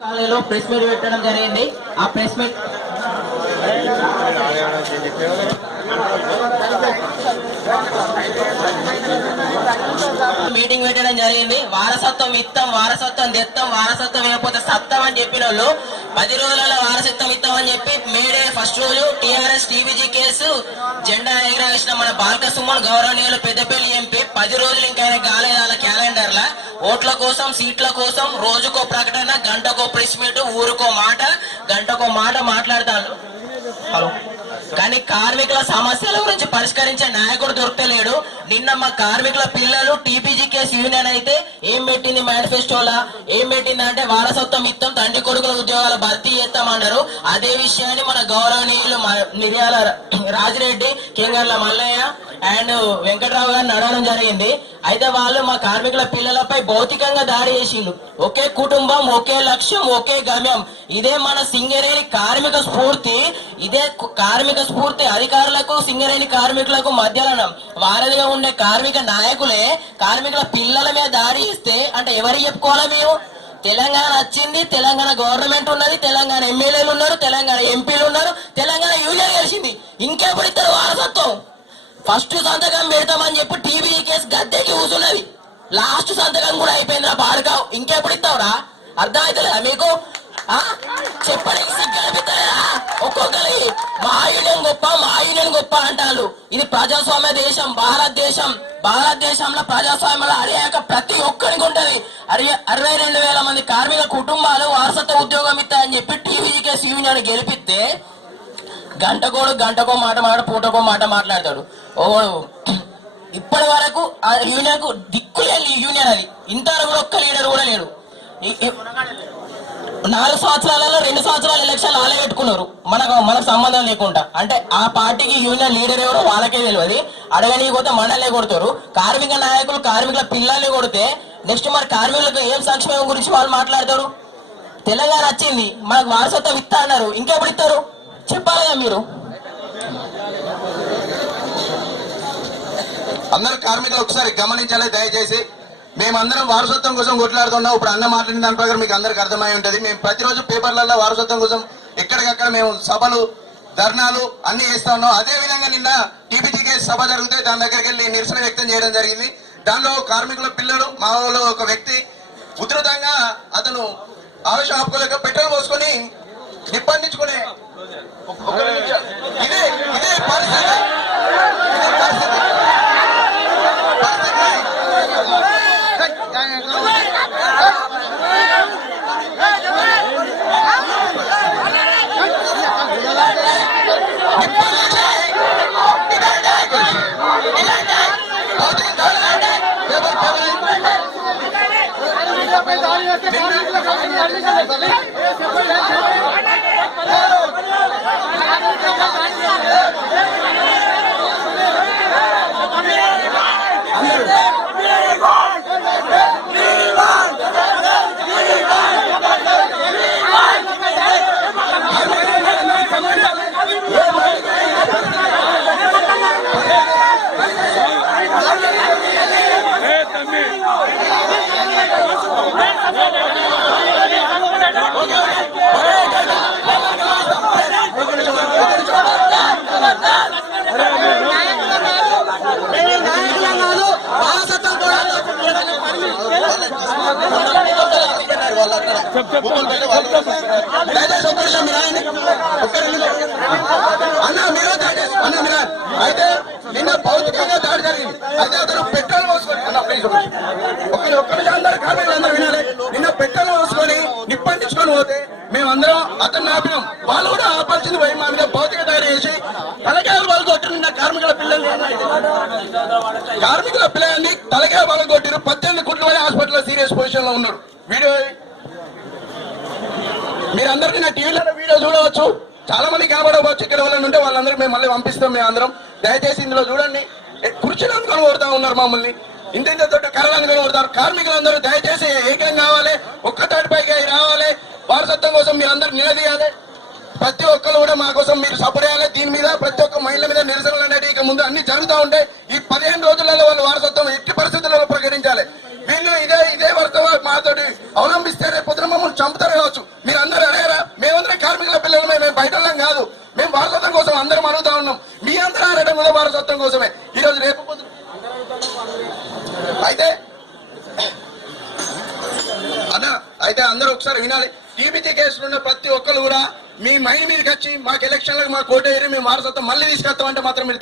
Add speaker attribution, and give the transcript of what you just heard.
Speaker 1: కాలనీలో press meet పెట్టడం జరిగింది. ఆ ప్రెస్ మీట్ మీటింగ్ పెట్టడం జరిగింది. వారసత్వం ఇత్తం వారసత్వం తెత్తం వారసత్వం లేకపోతే సత్తం అని చెప్పిన వాళ్ళు పది రోజులలో వారసత్వం ఇత్తం అని చెప్పి మేడే ఫస్ట్ రోజు టిఆర్ఎస్ టీవీజీ కేసు జెండా ఎగరవేసిన మన బాలకృష్ణ సుమన్ గౌరవనీయులు పెద్దపల్లి ఎంపీ. పది రోజులు ఇంకా ఆయన కాలేదు? ఓట్ల కోసం సీట్ల కోసం రోజుకో ప్రకటన గంటకో ప్రెస్ మీట్ ఊరుకో మాట గంటకో మాట మాట్లాడతారు కానీ కార్మికుల సమస్యల గురించి పరిష్కరించే నాయకుడు దొరకలేడు. నిన్న మా కార్మికుల పిల్లలు టీపీజీ కేసు యూనియన్ అయితే ఏం పెట్టింది మేనిఫెస్టోలా ఏం పెట్టింది అంటే వారసత్వం ఇత్తం తండ్రి కొడుకుల ఉద్యోగాలు భర్తీ చేస్తామన్నారు. అదే విషయాన్ని మన గౌరవనీయులు మిర్యాల రాజిరెడ్డి కింగర్ల మల్లయ్య అండ్ వెంకట్రావు గారిని అడగడం జరిగింది. అయితే వాళ్ళు మా కార్మికుల పిల్లలపై భౌతికంగా దాడి చేసిండు ఒకే కుటుంబం ఒకే లక్ష్యం ఒకే గమ్యం. ఇదే మన సింగరేణి కార్మిక స్ఫూర్తి. ఇదే కార్మిక స్ఫూర్తి అధికారులకు సింగరేణి కార్మికులకు మధ్యలో వారధిగా ఉండే కార్మిక నాయకులే కార్మికుల పిల్లల మీద దాడి ఇస్తే అంటే ఎవరికి చెప్పుకోవాలా మేము? తెలంగాణ వచ్చింది తెలంగాణ గవర్నమెంట్ ఉన్నది తెలంగాణ ఎమ్మెల్యేలు ఉన్నారు తెలంగాణ ఎంపీలు ఉన్నారు తెలంగాణ యూనియన్ గెలిచింది ఇంకెప్పుడు ఇస్తారు వారసత్వం? ఫస్ట్ సంతకం పెడతామని చెప్పి టీవీ కేసు గద్దెకి కూర్చున్నది లాస్ట్ సంతకం కూడా అయిపోయింది రా బాడుకావు ఇంకెప్పుడు ఇస్తావురా? అర్థమవుతలేదా మీకు? చెప్పడానికి మా యూనియన్ గొప్ప మా యూనియన్ గొప్ప అంటారు. ఇది ప్రజాస్వామ్య దేశం భారతదేశం. భారతదేశంలో ప్రజాస్వామ్యంలో అడిగాక ప్రతి ఒక్కరికి ఉంటది. అరే అరవై రెండు వేల మంది కార్మిక కుటుంబాలు వారసత్వ ఉద్యోగం ఇస్తాయని చెప్పి టీవీకే కేసు యూనియన్ గెలిపిస్తే గంటకోడు గంటకో మాట మాట పూటకో మాట మాట్లాడతాడు. ఓ ఇప్పటి వరకు ఆ యూనియన్కు దిక్కు లేని యూనియన్ అది. ఇంతవరకు ఒక్క లీడర్ కూడా లేడు. నాలుగు సంవత్సరాలలో రెండు సంవత్సరాలు ఎలక్షన్లు వాళ్ళే పెట్టుకున్నారు. మనకు మనకు సంబంధం లేకుండా. అంటే ఆ పార్టీకి యూనియన్ లీడర్ ఎవరో వాళ్ళకే తెలియదు. అడగనీయకపోతే మనల్నే కొడతారు. కార్మిక నాయకులు కార్మికుల పిల్లల్ని కొడితే నెక్స్ట్ మరి కార్మికులకు ఏం సంక్షేమం గురించి వాళ్ళు మాట్లాడతారు? తెలంగాణ వచ్చింది. మనకు వారసత్వం ఇస్తా అన్నారు. ఇంకెప్పుడు ఇస్తారు? చెప్పాలి కదా మీరు.
Speaker 2: అందరు కార్మికులు ఒకసారి గమనించాలి దయచేసి. మేమందరం వారసత్వం కోసం కొట్లాడుతున్నాం. ఇప్పుడు అన్న మాట్లాడిన దాని ప్రకారం మీకు అందరికి అర్థమై ఉంటది. మేము ప్రతిరోజు పేపర్లలో వారసత్వం కోసం ఎక్కడికక్కడ మేము సభలు ధర్నాలు అన్ని చేస్తా ఉన్నాం. అదే విధంగా నిన్న టీపీటీకే సభ జరిగితే దాని దగ్గరికి వెళ్ళి నిరసన వ్యక్తం చేయడం జరిగింది. దానిలో కార్మికుల పిల్లలు మా ఊళ్ళో ఒక వ్యక్తి ఉధృతంగా అతను ఆవేశం ఆపుకోలేక పెట్రోల్ పోసుకొని నిప్పండించుకునే. ఇదే ఇదే పరిస్థితి. దయచేసి ఒక్క నిమిషం మీరు ఆగండి. ఒక్క నిమిషం. అన్న మీరు అన్న మీరు అయితే నిన్న భౌతికంగా దాడి జరిగింది. అయితే అతను పెట్రోల్ పోసుకొని అన్న ప్లీజ్ ఒక్క నిమిషం. అందరు కార్మికులు అందరూ వినాలి. నిన్న పెట్రోల్ పోసుకొని నిప్పంటించుకొని పోతే మేమందరం అతను ఆపినాం. వాళ్ళు కూడా ఆపాల్సింది పోయి మా మీద భౌతిక దాడి చేసి తలకాయలు వాళ్ళు కొట్టిన నిన్న కార్మికుల పిల్లల్ని. కార్మికుల పిల్లల్ని తలకాయ వాళ్ళు కొట్టిరు పద్దెనిమిది కుట్ల హాస్పిటల్లో సీరియస్ పొజిషన్లో ఉన్నాడు వీడియో మీరందరికీ నా టీవీలో వీడియో చూడవచ్చు. చాలా మంది కనబడవచ్చు ఇక్కడ వాళ్ళని ఉంటే వాళ్ళందరికీ మేము మళ్ళీ పంపిస్తాం మేము అందరం. దయచేసి ఇందులో చూడండి. ఏ, కుర్చీలు అందుకొని కొడతా ఉన్నారు మమ్మల్ని. ఇంత ఇంత తోటి కర్రలు అందుకొని కొడతారు కార్మికులందరూ దయచేసి ఏకం కావాలి. ఒక్క తాటిపైకి అయి రావాలి. వారసత్వం కోసం మీరందరూ నిలదీయాలి. ప్రతి ఒక్కరు కూడా మా కోసం మీరు సపోర్ట్ చేయాలి. దీని మీద ప్రతి ఒక్క మహిళ మీద నిరసనలు అనేవి ఇక ముందు అన్ని జరుగుతూ ఉంటాయి ఈ పదిహేను రోజులలో వాళ్ళు వారసత్వం ఎట్టి పరిస్థితి ప్రకటించాలి వీళ్ళు ఇదే ఇదే వర్తం మాతోటి అవలంబిస్తే రేపు పొద్దున మమ్మల్ని చంపుతారు కావచ్చు మీరు అందరూ అడగరా మేమందరం కార్మికుల పిల్లలు మేము బయట కాదు. మేము వారసత్వం కోసం అందరం అడుగుతా ఉన్నాం. మీ అందరూ ఆడటం కూడా వారసత్వం కోసమే. ఈ రోజు రేపు అయితే అన్న అయితే అందరూ ఒకసారి వినాలి. టీబీటీ కేసులు ఉన్న ప్రతి ఒక్కరు కూడా మీ మైండ్ మీదకి వచ్చి మాకు ఎలక్షన్లకు మాకు కోటేరి మేము వారసత్వం మళ్ళీ తీసుకొస్తామంటే మాత్రం మీరు